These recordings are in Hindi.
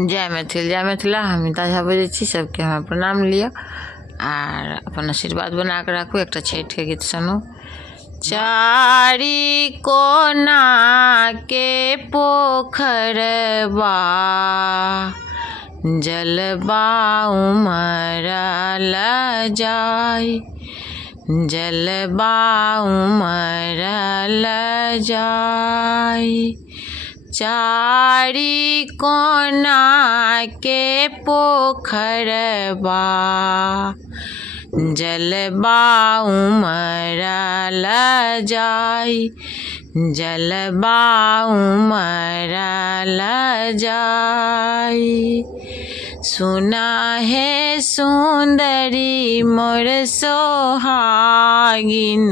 जय मैथिल जय मिथिला। हम ताजा बजे छी, सबके हमरा प्रणाम लिया और अपन आशीर्वाद बना के राखू। एक छठ के गीत सुनू। चारी कोना के पोखरबा जलबा उमरल जाय, जलबा उमरल जाय। चारी कोना के पोखरबा जलबा उमरल जाय, जलबा उमरल जाय। सुना है सुंदरी मोर सोहागिन,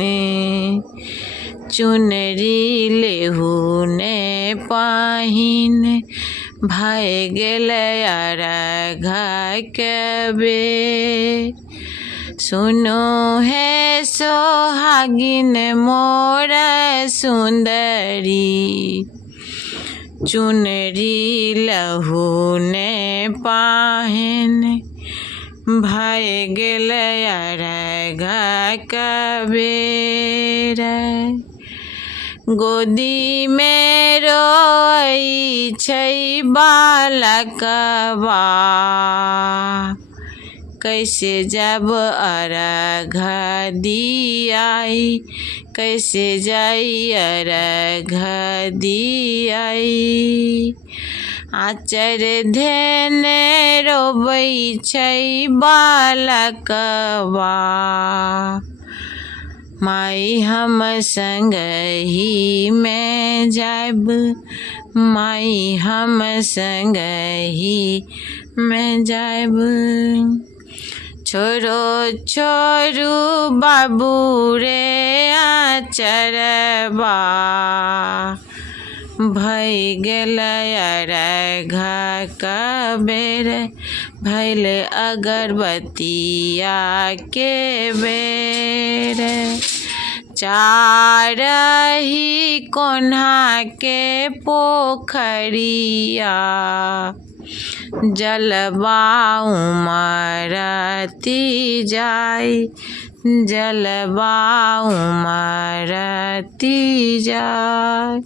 चुनरी लेहू ने पहिन भय गेल अरघ के बेर। सुनो है सोहागिन मोर सुंदरी, चुनरी लहू ने पहिन भय गेल अरघ के बेर। गोदी में रोई छै बालकबा, कैसे जब अरघ दियाई, कैसे जाई अरघ दियाई। आचर धेने रोबै छै बालकबा, माई हम संगही में जाब, माई हम संगही में जाब। छोरो छोरू बाबू रे आचरबा, भय गेल अरघ के बेर, भैल अगरबत्तिया के बेर। चारही कोन्हा के पोखरिया जलबा उमरती जाय, जलबा उमरती जाय।